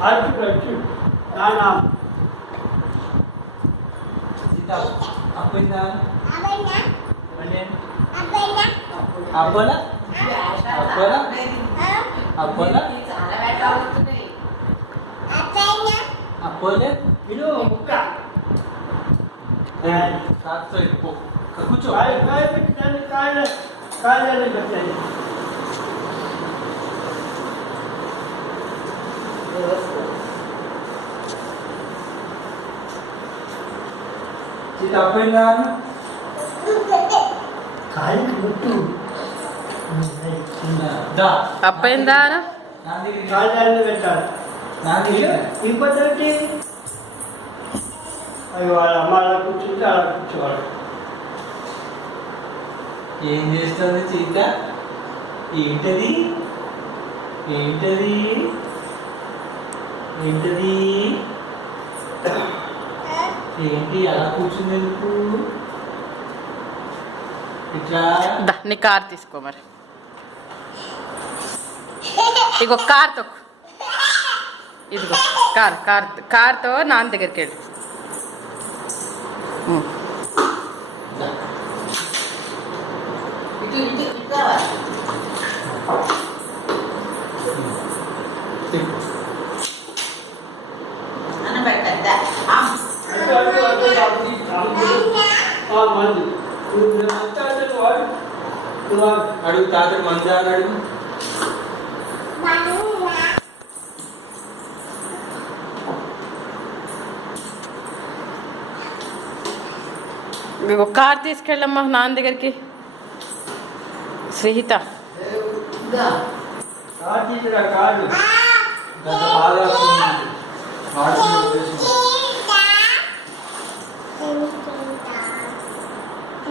అచ్చు నానా సీత అప్పుందా అబ్బోలా అబ్బోలా అబ్బోలా అబ్బోలే ఇడు ముక్క కూర్చో కాయ కాయ పెట్టాలి కాయలు పెట్టాలి సీత అప్పుందా కాయలు ముట్టు దా అప్పైందా నా దగ్గర కాయలు పెట్టాలి నా దగ్గర ఈ పద్ధతి అవి వాళ్ళ అమ్మ అలా కూర్చుంటే అలా కూర్చోవాలి ఏం చేస్తుంది సీత ఏంటది ఏంటది ఏంటది ఏంటి అలా కూర్చుంది ఎందుకు ఇట్లా దా నీ కార్ తీసుకో మరి ఇగో కార్ తొక్కు ఇదిగో కార్తో నాన్న దగ్గరికి వెళ్ళు అడుగు తాత మంజా అని అడుగు ఇగో కార్ తీసుకెళ్ళమ్మా నాన్న దగ్గరికి శ్రీహిత కాదు తీసుకురా కాదు గత బాగా వస్తుంది.